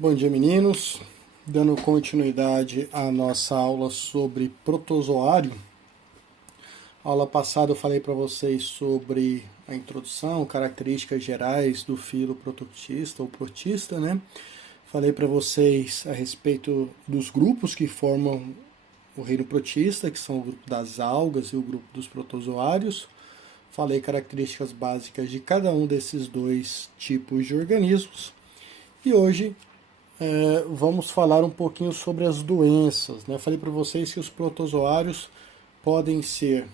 Bom dia, meninos. Dando continuidade à nossa aula sobre protozoário. Aula passada eu falei para vocês sobre a introdução, características gerais do filo protoctista ou protista, né? Falei para vocês a respeito dos grupos que formam o reino protista, que são o grupo das algas e o grupo dos protozoários. Falei características básicas de cada um desses dois tipos de organismos. E hoje vamos falar um pouquinho sobre as doenças, né? Falei para vocês que os protozoários podem ser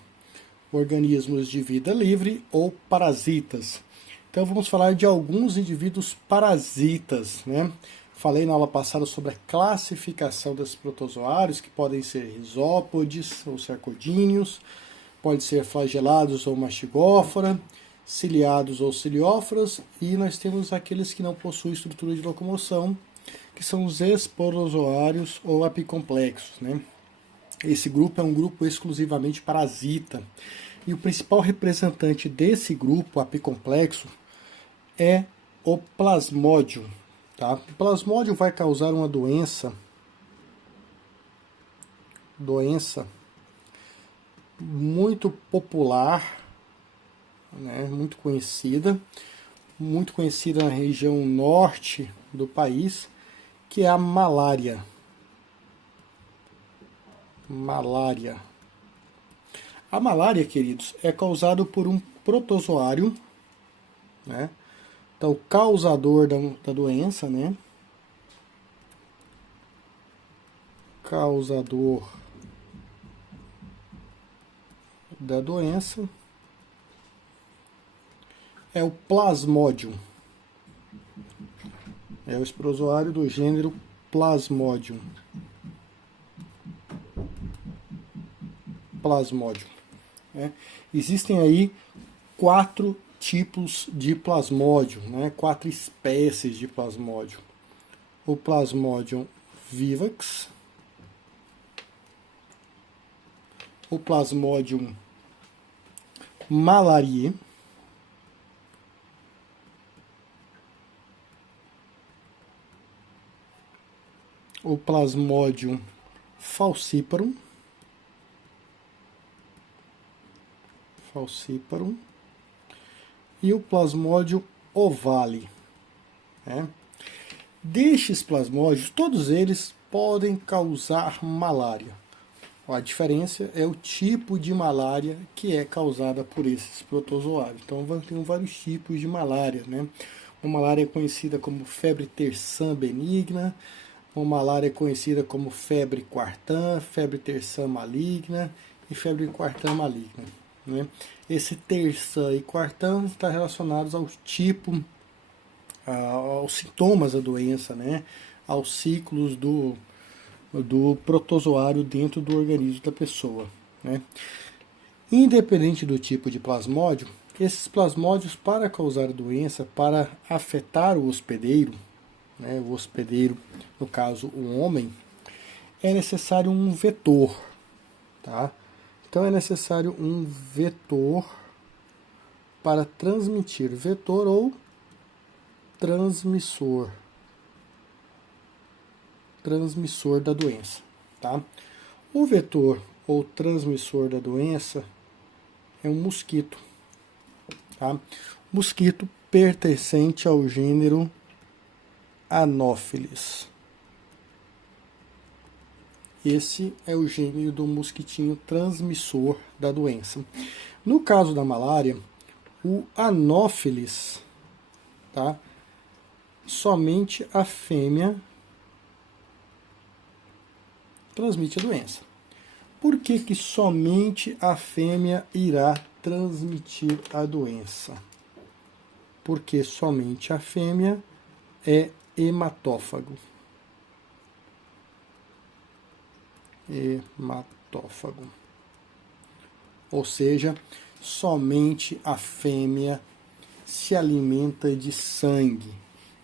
organismos de vida livre ou parasitas. Então vamos falar de alguns indivíduos parasitas, né? Falei na aula passada sobre a classificação desses protozoários, que podem ser risópodes ou sarcodíneos, pode ser flagelados ou mastigófora, ciliados ou cilióforas, e nós temos aqueles que não possuem estrutura de locomoção, que são os esporozoários ou apicomplexos, né? Esse grupo é um grupo exclusivamente parasita. E o principal representante desse grupo apicomplexo é o plasmódio. Tá? O plasmódio vai causar uma doença muito popular, né? Muito conhecida na região norte do país, que é a malária. A malária, queridos, é causada por um protozoário, né? Então, o causador da doença, né? Causador da doença é o plasmódio. É o esporozoário do gênero Plasmodium. Né? Existem aí 4 tipos de plasmódio, né? 4 espécies de plasmódio. O Plasmodium vivax, o Plasmodium malariae, o Plasmodium falciparum, e o Plasmodium ovale. Né? Destes plasmódios, todos eles podem causar malária. A diferença é o tipo de malária que é causada por esses protozoários. Então, tem vários tipos de malária. Né? Uma malária conhecida como febre terçã benigna, uma malária conhecida como febre quartã, febre terçã maligna e febre quartã maligna. Né? Esse terçã e quartã estão relacionados ao tipo, aos sintomas da doença, né? Aos ciclos do protozoário dentro do organismo da pessoa. Né? Independente do tipo de plasmódio, esses plasmódios, para causar doença, para afetar o hospedeiro, né? O hospedeiro, no caso o homem, é necessário um vetor. Tá? Então é necessário um vetor para transmitir, vetor ou transmissor da doença. Tá? O vetor ou transmissor da doença é um mosquito. Tá? Mosquito pertencente ao gênero Anopheles. Esse é o gênero do mosquitinho transmissor da doença. No caso da malária, o Anopheles, tá? Somente a fêmea transmite a doença. Por que somente a fêmea irá transmitir a doença? Porque somente a fêmea é hematófago. Ou seja, somente a fêmea se alimenta de sangue.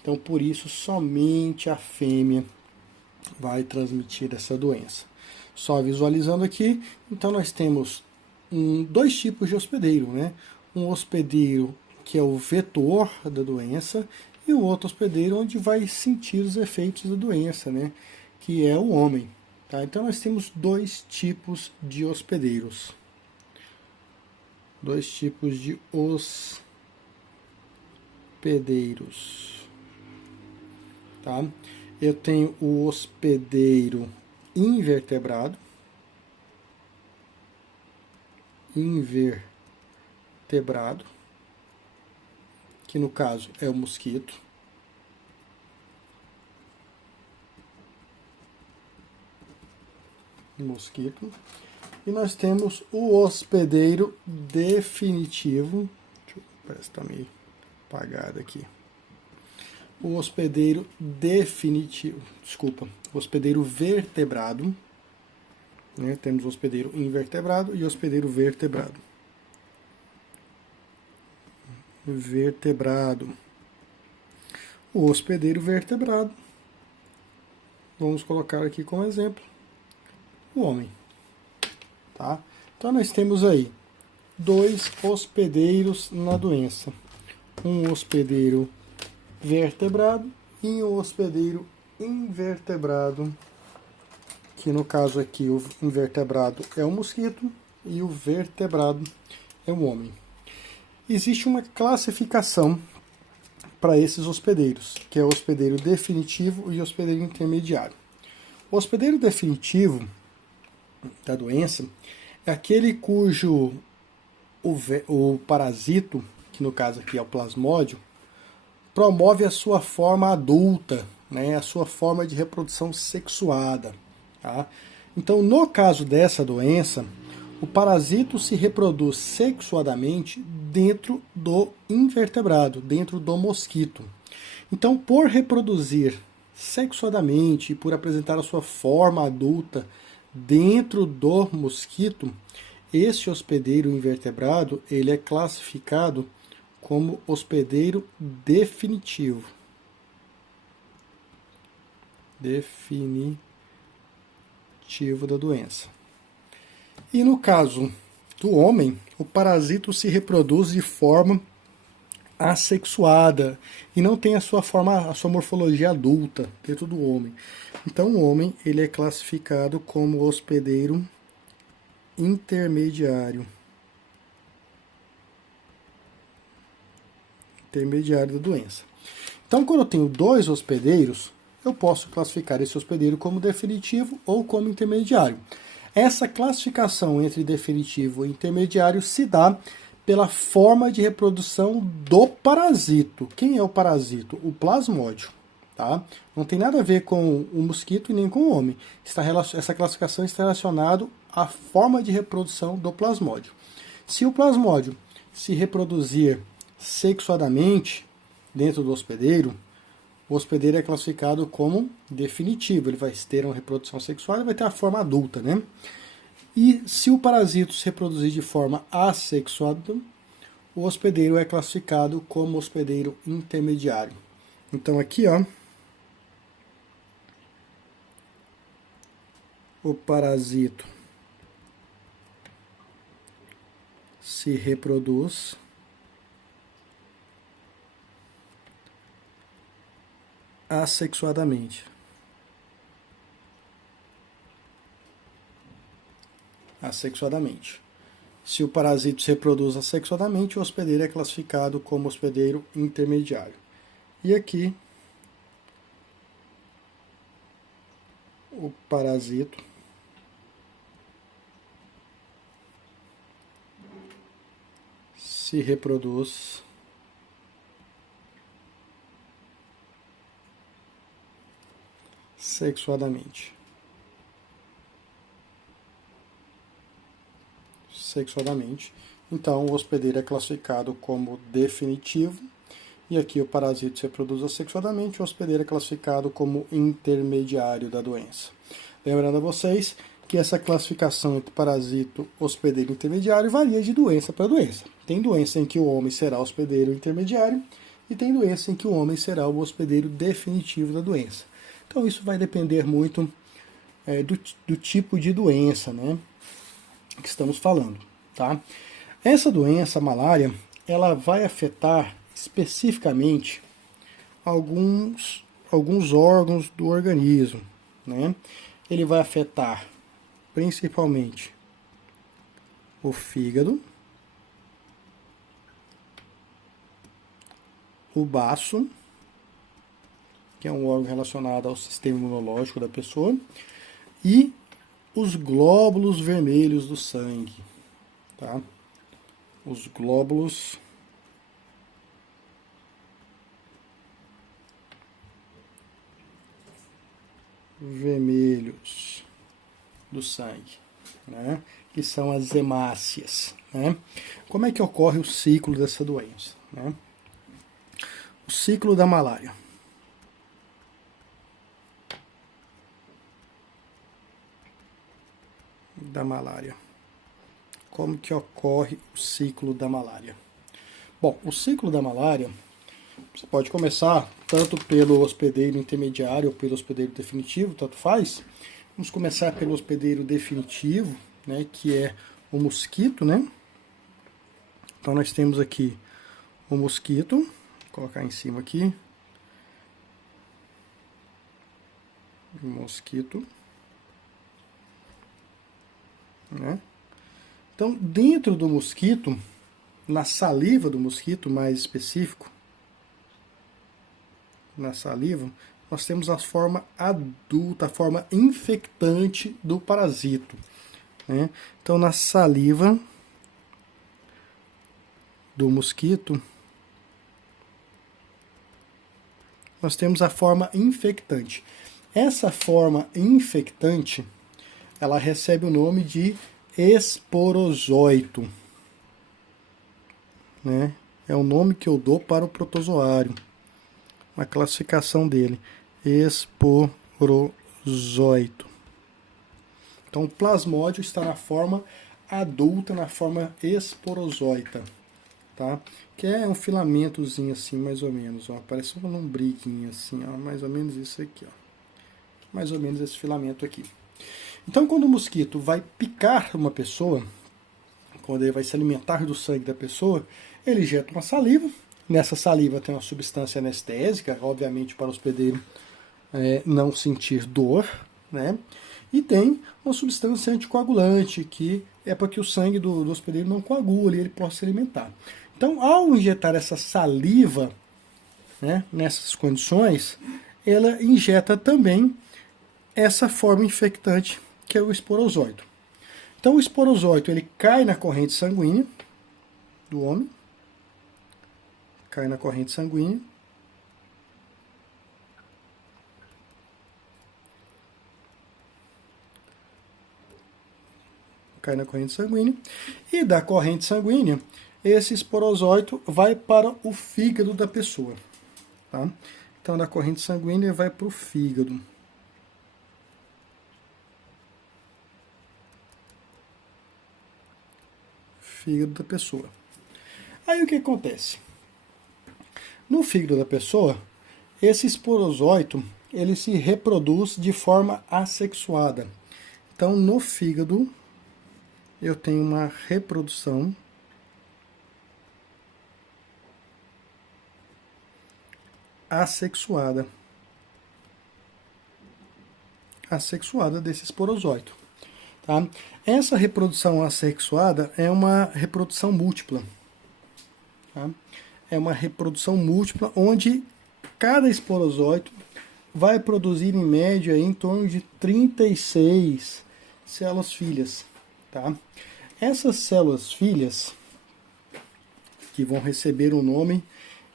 Então, por isso, somente a fêmea vai transmitir essa doença. Só visualizando aqui, então nós temos 2 tipos de hospedeiro, né? Um hospedeiro que é o vetor da doença e e o outro hospedeiro onde vai sentir os efeitos da doença, né? Que é o homem. Tá? Então nós temos dois tipos de hospedeiros. Dois tipos de hospedeiros. Tá? Eu tenho o hospedeiro invertebrado. Invertebrado, que no caso é o mosquito. Mosquito. E nós temos o hospedeiro definitivo. Parece que está meio apagado aqui. O hospedeiro definitivo, desculpa, o hospedeiro vertebrado. Né? Temos o hospedeiro invertebrado e o hospedeiro vertebrado. Vertebrado. O hospedeiro vertebrado, vamos colocar aqui como exemplo, o homem. Tá? Então nós temos aí dois hospedeiros na doença. Um hospedeiro vertebrado e um hospedeiro invertebrado, que no caso aqui o invertebrado é o mosquito e o vertebrado é o homem. Existe uma classificação para esses hospedeiros, que é o hospedeiro definitivo e o hospedeiro intermediário. O hospedeiro definitivo da doença é aquele cujo o parasito, que no caso aqui é o plasmódio, promove a sua forma adulta, né, a sua forma de reprodução sexuada. Tá? Então, no caso dessa doença, o parasito se reproduz sexuadamente dentro do invertebrado, dentro do mosquito. Então, por reproduzir sexuadamente e por apresentar a sua forma adulta dentro do mosquito, esse hospedeiro invertebrado ele é classificado como hospedeiro definitivo. Definitivo da doença. E no caso do homem, o parasito se reproduz de forma assexuada e não tem a sua morfologia adulta dentro do homem. Então o homem ele é classificado como hospedeiro intermediário. Intermediário da doença. Então quando eu tenho dois hospedeiros, eu posso classificar esse hospedeiro como definitivo ou como intermediário. Essa classificação entre definitivo e intermediário se dá pela forma de reprodução do parasito. Quem é o parasito? O plasmódio. Tá? Não tem nada a ver com o mosquito e nem com o homem. Essa classificação está relacionada à forma de reprodução do plasmódio. Se o plasmódio se reproduzir sexuadamente dentro do hospedeiro, o hospedeiro é classificado como definitivo. Ele vai ter uma reprodução sexual e vai ter a forma adulta, né? E se o parasito se reproduzir de forma assexuada, o hospedeiro é classificado como hospedeiro intermediário. Então aqui, ó, o parasito se reproduz assexuadamente. Assexuadamente. Se o parasito se reproduz assexuadamente, o hospedeiro é classificado como hospedeiro intermediário. E aqui, o parasito se reproduz sexuadamente. Sexuadamente. Então, o hospedeiro é classificado como definitivo. E aqui o parasito se reproduz assexuadamente, o hospedeiro é classificado como intermediário da doença. Lembrando a vocês que essa classificação entre parasito, hospedeiro e intermediário varia de doença para doença. Tem doença em que o homem será hospedeiro intermediário e tem doença em que o homem será o hospedeiro definitivo da doença. Então isso vai depender muito do tipo de doença, né, que estamos falando. Tá? Essa doença, a malária, ela vai afetar especificamente alguns órgãos do organismo, né? Ele vai afetar principalmente o fígado, o baço, que é um órgão relacionado ao sistema imunológico da pessoa, e os glóbulos vermelhos do sangue, tá? Os glóbulos vermelhos do sangue, né? Que são as hemácias, né? Como é que ocorre o ciclo dessa doença, né? O ciclo da malária. Como que ocorre o ciclo da malária? Bom, o ciclo da malária, você pode começar tanto pelo hospedeiro intermediário ou pelo hospedeiro definitivo, tanto faz. Vamos começar pelo hospedeiro definitivo, né, que é o mosquito, né? Então nós temos aqui o mosquito, vou colocar em cima aqui. Mosquito, né? Então, dentro do mosquito, na saliva do mosquito, mais específico, na saliva, nós temos a forma adulta, a forma infectante do parasito, né? Então, na saliva do mosquito, nós temos a forma infectante. Essa forma infectante, ela recebe o nome de esporozoito, né? É o nome que eu dou para o protozoário, a classificação dele, esporozoito. Então, o plasmódio está na forma adulta, na forma esporozoita, tá? Que é um filamentozinho assim, mais ou menos, ó, parece uma lombriguinha assim, ó, mais ou menos isso aqui, ó. Mais ou menos esse filamento aqui. Então, quando o mosquito vai picar uma pessoa, quando ele vai se alimentar do sangue da pessoa, ele injeta uma saliva. Nessa saliva tem uma substância anestésica, obviamente para o hospedeiro não sentir dor, né? E tem uma substância anticoagulante, que é para que o sangue do hospedeiro não coagule e ele possa se alimentar. Então, ao injetar essa saliva, né, nessas condições, ela injeta também essa forma infectante, que é o esporozoito. Então, o esporozoito ele cai na corrente sanguínea do homem, cai na corrente sanguínea, e da corrente sanguínea, esse esporozoito vai para o fígado da pessoa, tá? Então, da corrente sanguínea vai para o fígado. Fígado da pessoa. Aí o que acontece? No fígado da pessoa, esse esporozoito ele se reproduz de forma assexuada. Então, no fígado, eu tenho uma reprodução assexuada desse esporozoito. Tá? Essa reprodução assexuada é uma reprodução múltipla. Tá? É uma reprodução múltipla onde cada esporozoito vai produzir em média em torno de 36 células filhas. Tá? Essas células filhas que vão receber o nome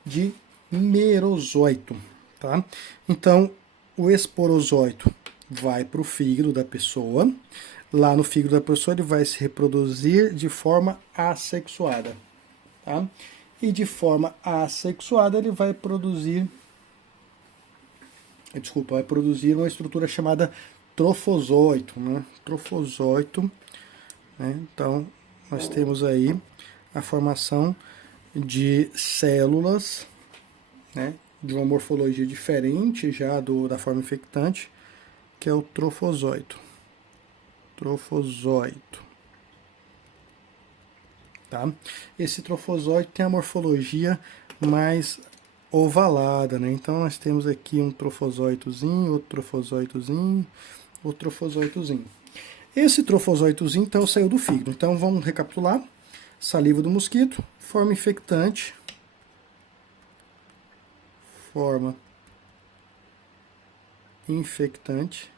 de merozoito. Tá? Então, o esporozoito vai para o fígado da pessoa. Lá no fígado da pessoa ele vai se reproduzir de forma assexuada. Tá? E de forma assexuada ele vai produzir uma estrutura chamada trofozoito, né? Trofozoito, né? Então, nós temos aí a formação de células, né? De uma morfologia diferente já da forma infectante, que é o trofozoito. Tá? Esse trofozoito tem a morfologia mais ovalada, né? Então nós temos aqui um trofosóitozinho, outro trofosóitozinho, outro trofosóitozinho. Esse trofosóitozinho, então, saiu do fígado. Então vamos recapitular. Saliva do mosquito, forma infectante, forma infectante,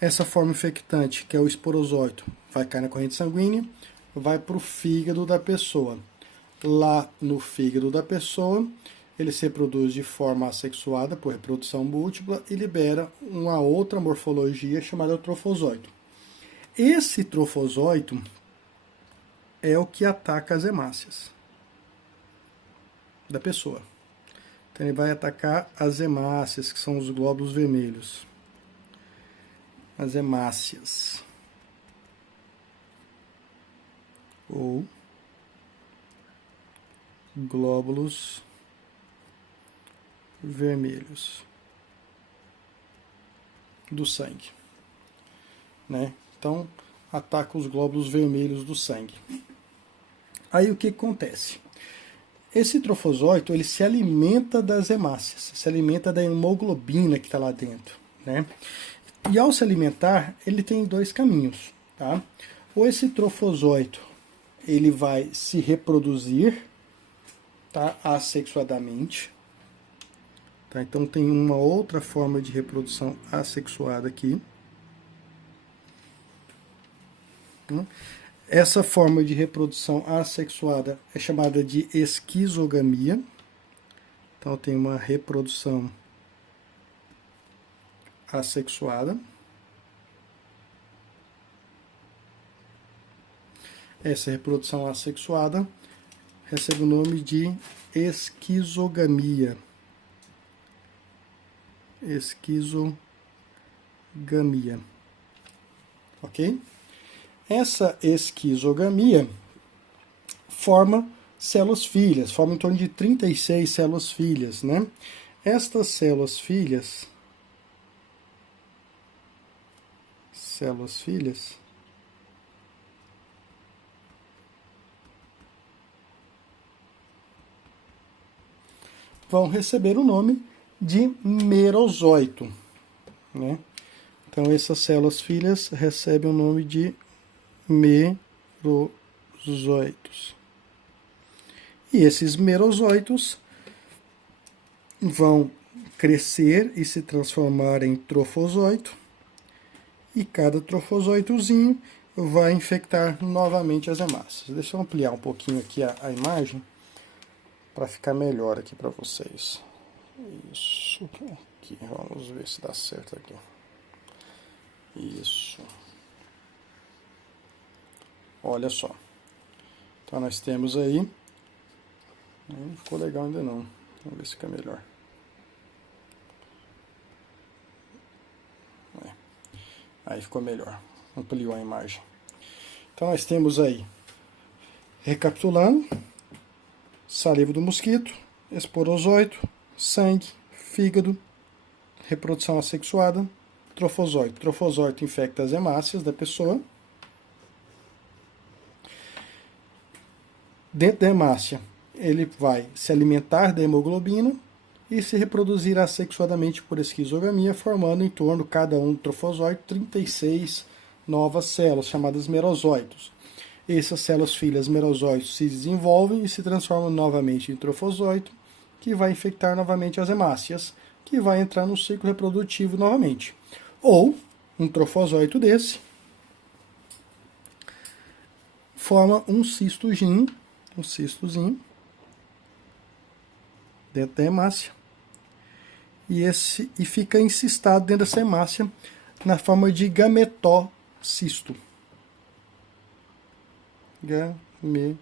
Essa forma infectante, que é o esporozóito, vai cair na corrente sanguínea, vai para o fígado da pessoa. Lá no fígado da pessoa, ele se reproduz de forma assexuada, por reprodução múltipla, e libera uma outra morfologia chamada trofosóito. Esse trofosóito é o que ataca as hemácias da pessoa. Então ele vai atacar as hemácias, que são os glóbulos vermelhos. As hemácias. Ou glóbulos vermelhos do sangue, né? Então, ataca os glóbulos vermelhos do sangue. Aí o que acontece? Esse trofosóito, ele se alimenta das hemácias, se alimenta da hemoglobina que está lá dentro, né? E ao se alimentar, ele tem dois caminhos, tá? Ou esse trofosóito, ele vai se reproduzir, tá? Assexuadamente. Tá? Então tem uma outra forma de reprodução assexuada aqui. Essa forma de reprodução assexuada é chamada de esquizogamia. Então tem uma reprodução assexuada. Essa reprodução assexuada recebe o nome de esquizogamia. Esquizogamia. Ok? Essa esquizogamia forma células filhas, forma em torno de 36 células filhas, né? Estas células filhas vão receber o nome de merozóito, né? Então essas células filhas recebem o nome de merozóitos. E esses merozóitos vão crescer e se transformar em trofosóito, e cada trofosóitozinho vai infectar novamente as hemácias. Deixa eu ampliar um pouquinho aqui a imagem para ficar melhor aqui para vocês. Isso aqui, vamos ver se dá certo aqui. Isso. Olha só. Então nós temos aí. Não ficou legal ainda não. Vamos ver se fica melhor. Aí ficou melhor. Ampliou a imagem. Então nós temos aí, recapitulando, saliva do mosquito, esporozóito, sangue, fígado, reprodução assexuada, trofosóito. Trofosóito infecta as hemácias da pessoa. Dentro da hemácia, ele vai se alimentar da hemoglobina e se reproduzir assexuadamente por esquizogamia, formando em torno, cada um trofosóito, 36 novas células, chamadas merozóitos. Essas células filhas merozóitos se desenvolvem e se transformam novamente em trofosóito, que vai infectar novamente as hemácias, que vai entrar no ciclo reprodutivo novamente. Ou, um trofosóito desse forma um cistozinho dentro da hemácia, e fica encistado dentro dessa hemácia na forma de gametocisto. Gametocisto.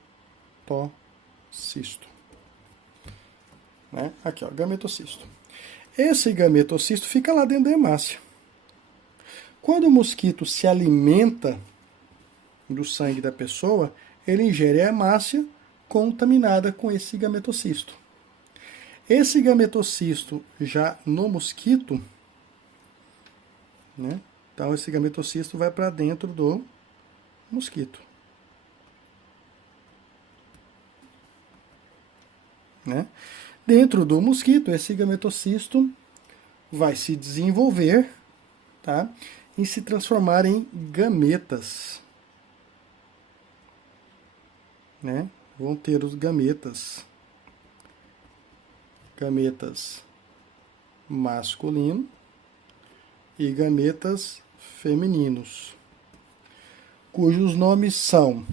Né? Aqui, ó, gametocisto. Esse gametocisto fica lá dentro da hemácia. Quando o mosquito se alimenta do sangue da pessoa, ele ingere a hemácia contaminada com esse gametocisto. Esse gametocisto já no mosquito, né? Então esse gametocisto vai para dentro do mosquito. né? Dentro do mosquito, esse gametocisto vai se desenvolver, tá? E se transformar em gametas, né? Vão ter os gametas masculino e gametas femininos, cujos nomes são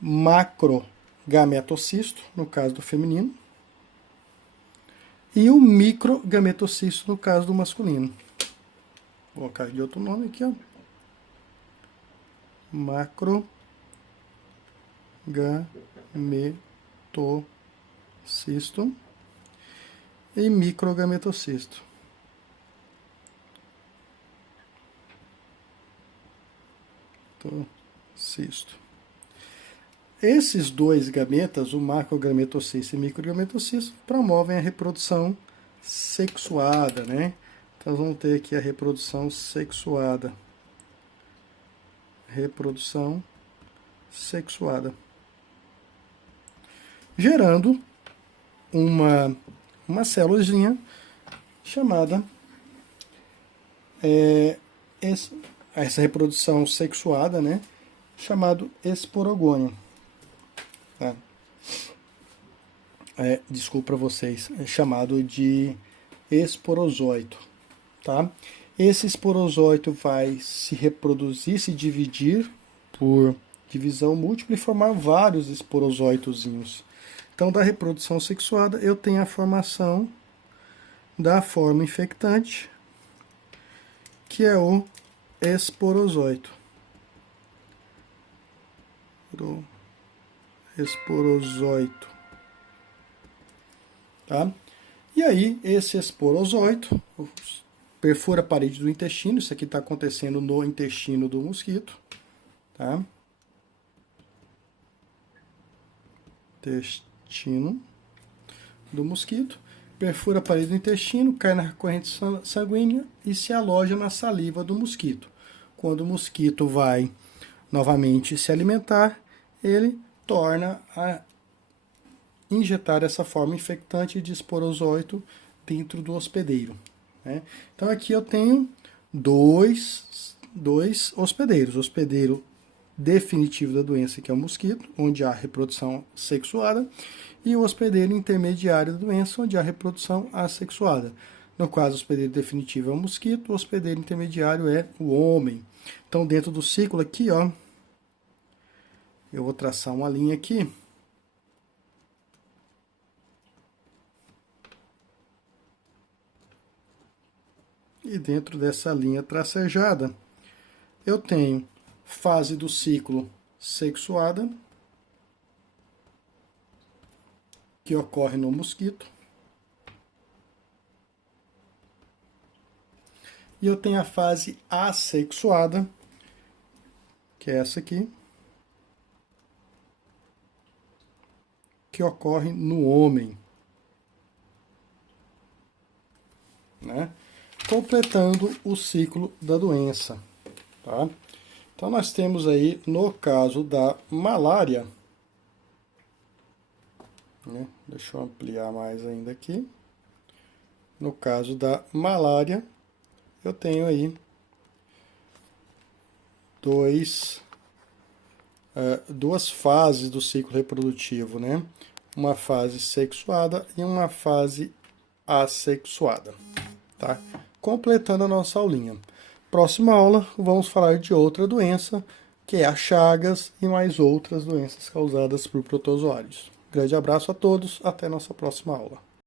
macrogametocisto, no caso do feminino, e o microgametocisto, no caso do masculino. Vou colocar de outro nome aqui, ó. Macrogametocisto e microgametocisto. Esses dois gametas, o macrogametocisto e o microgametocisto, promovem a reprodução sexuada, né? Então vamos ter aqui a reprodução sexuada. Gerando uma célulazinha chamada essa reprodução sexuada, né? Chamado esporogônio. Tá? Desculpa para vocês, é chamado de esporozóito. Tá? Esse esporozóito vai se reproduzir, se dividir por divisão múltipla e formar vários esporozóitozinhos. Então, da reprodução sexuada, eu tenho a formação da forma infectante, que é o esporozóito. Tá? E aí, esse esporozóito perfura a parede do intestino. Isso aqui está acontecendo no intestino do mosquito. Tá? Intestino do mosquito. Perfura a parede do intestino, cai na corrente sanguínea e se aloja na saliva do mosquito. Quando o mosquito vai novamente se alimentar, ele torna a injetar essa forma infectante de esporozóito dentro do hospedeiro. Né? Então aqui eu tenho dois hospedeiros. O hospedeiro definitivo da doença, que é o mosquito, onde há reprodução sexuada, e o hospedeiro intermediário da doença, onde há reprodução assexuada. No caso, o hospedeiro definitivo é o mosquito, o hospedeiro intermediário é o homem. Então, dentro do ciclo aqui, ó, eu vou traçar uma linha aqui. E dentro dessa linha tracejada, eu tenho fase do ciclo sexuada, que ocorre no mosquito. E eu tenho a fase assexuada, que é essa aqui, que ocorre no homem. Né? Completando o ciclo da doença. Tá? Então nós temos aí, no caso da malária, né? Deixa eu ampliar mais ainda aqui. No caso da malária, eu tenho aí duas fases do ciclo reprodutivo, né? Uma fase sexuada e uma fase assexuada, tá? Completando a nossa aulinha. Próxima aula, vamos falar de outra doença, que é a Chagas e mais outras doenças causadas por protozoários. Grande abraço a todos, até nossa próxima aula.